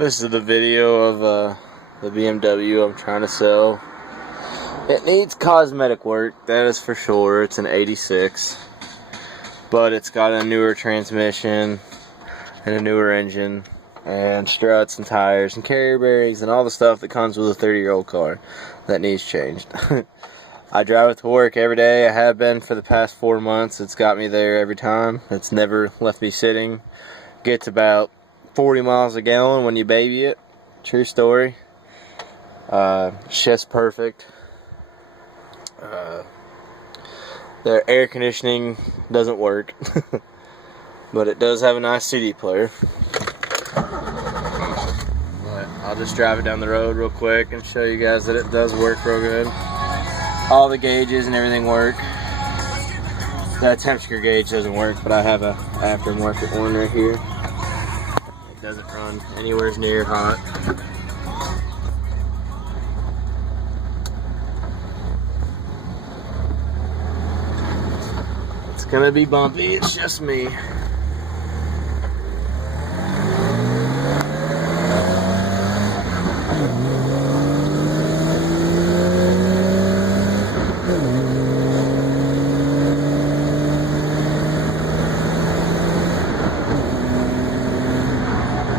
This is the video of the BMW I'm trying to sell. It needs cosmetic work, that is for sure. It's an 86, but it's got a newer transmission and a newer engine and struts and tires and carrier bearings and all the stuff that comes with a 30-year-old car that needs changed. I drive it to work every day. I have been for the past 4 months. It's got me there every time. It's never left me sitting. Gets about 40 miles a gallon when you baby it. True story. Shit's perfect. The air conditioning doesn't work, but it does have a nice CD player. But I'll just drive it down the road real quick and show you guys that it does work real good. All the gauges and everything work. That temperature gauge doesn't work, but I have a aftermarket one right here. It doesn't run anywhere near hot. It's gonna be bumpy, it's just me.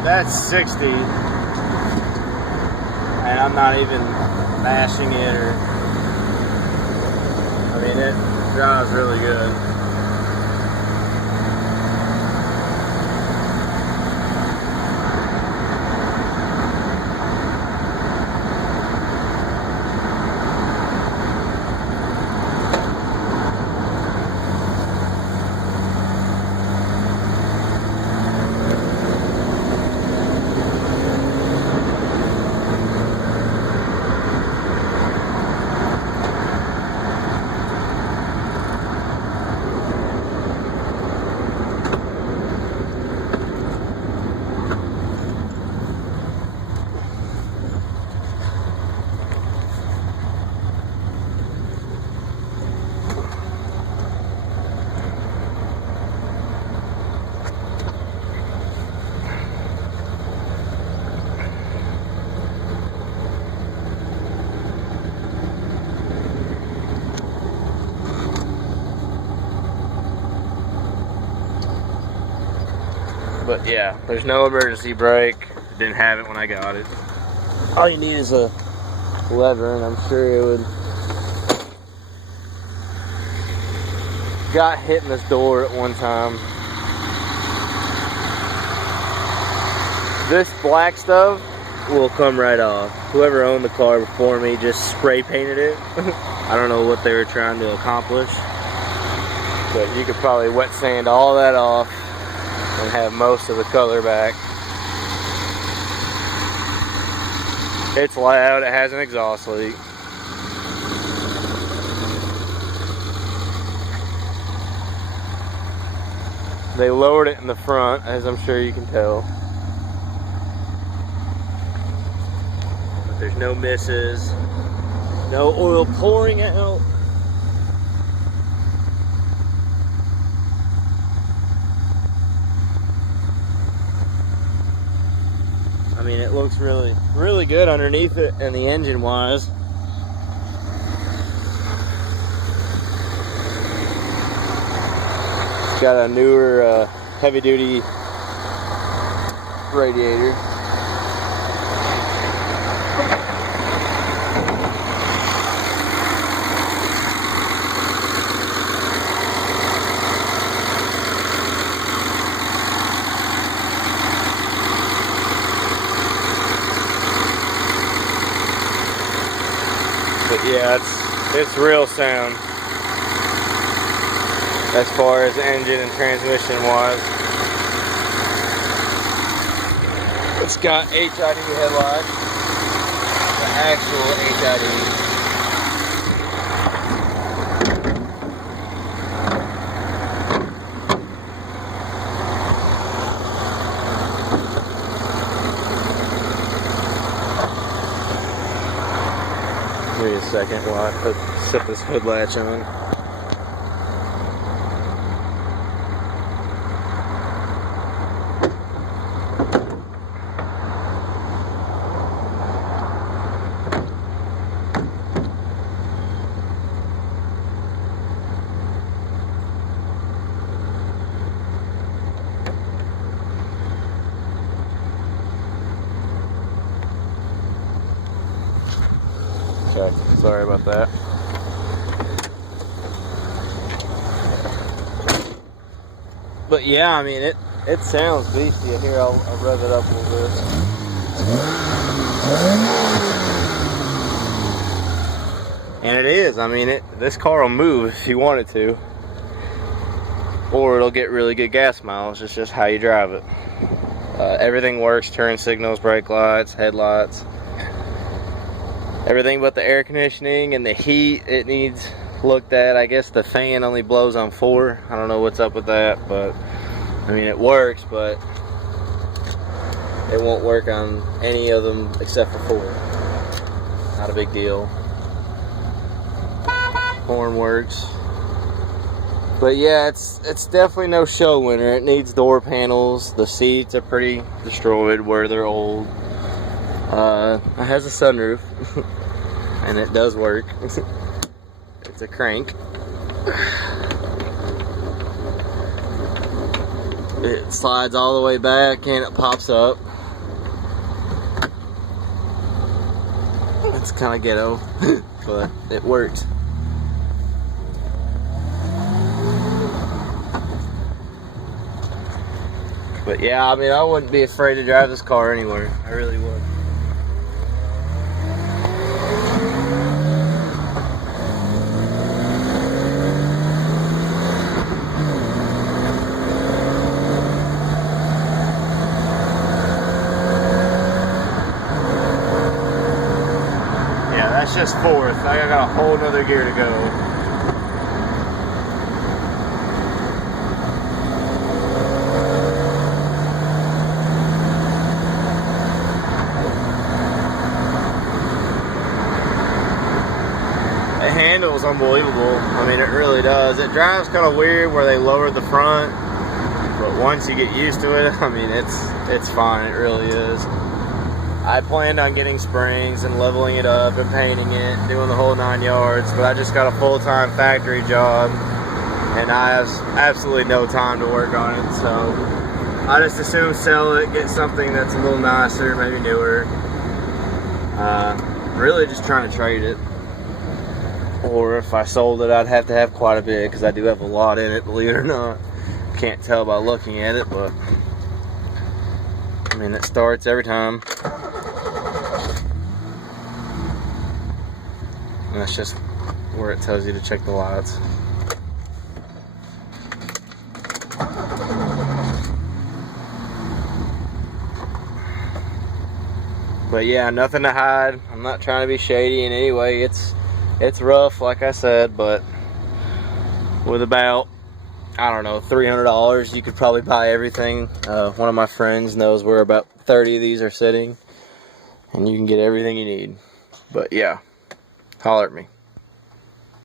That's 60, and I'm not even mashing it, or I mean, it drives really good. But yeah, there's no emergency brake. Didn't have it when I got it. All you need is a lever, and I'm sure it would. Got hit in this door at one time. This black stuff will come right off. Whoever owned the car before me just spray painted it. I don't know what they were trying to accomplish, but you could probably wet sand all that off and have most of the color back. It's loud, it has an exhaust leak. They lowered it in the front, as I'm sure you can tell. But there's no misses, no oil pouring out. I mean, it looks really, really good underneath it, and the engine wise. It's got a newer heavy duty radiator. But yeah, it's real sound as far as engine and transmission wise. It's got HID headlights, the actual HID. Give me a second while I set this hood latch on. Okay, sorry about that. But yeah, I mean, it sounds beastie. Here, I'll rev it up a little bit. And it is. I mean, this car will move if you want it to, or it'll get really good gas mileage. It's just how you drive it. Everything works: turn signals, brake lights, headlights, everything but the air conditioning and the heat. It needs looked at. I guess the fan only blows on 4. I don't know what's up with that, but I mean, it works, but it won't work on any of them except for 4. Not a big deal. Horn works. But yeah, it's definitely no show winner. It needs door panels. The seats are pretty destroyed where they're old. It has a sunroof and it does work. It's a crank. It slides all the way back and it pops up. It's kind of ghetto, but it works. But yeah, I mean, I wouldn't be afraid to drive this car anywhere. I really would. Yeah, that's just 4th. I got a whole nother gear to go. It handles unbelievable. I mean, it really does. It drives kind of weird where they lowered the front, but once you get used to it, I mean, it's fine. It really is. I planned on getting springs and leveling it up and painting it, doing the whole 9 yards, but I just got a full-time factory job and I have absolutely no time to work on it, so I just assume sell it, get something that's a little nicer, maybe newer. Really just trying to trade it. Or if I sold it, I'd have to have quite a bit because I do have a lot in it, believe it or not. Can't tell by looking at it, but I mean, it starts every time. And that's just where it tells you to check the lights. But yeah, nothing to hide. I'm not trying to be shady in any way. It's rough, like I said, but with about, I don't know, $300, you could probably buy everything. One of my friends knows where about 30 of these are sitting, and you can get everything you need. But yeah, holler at me.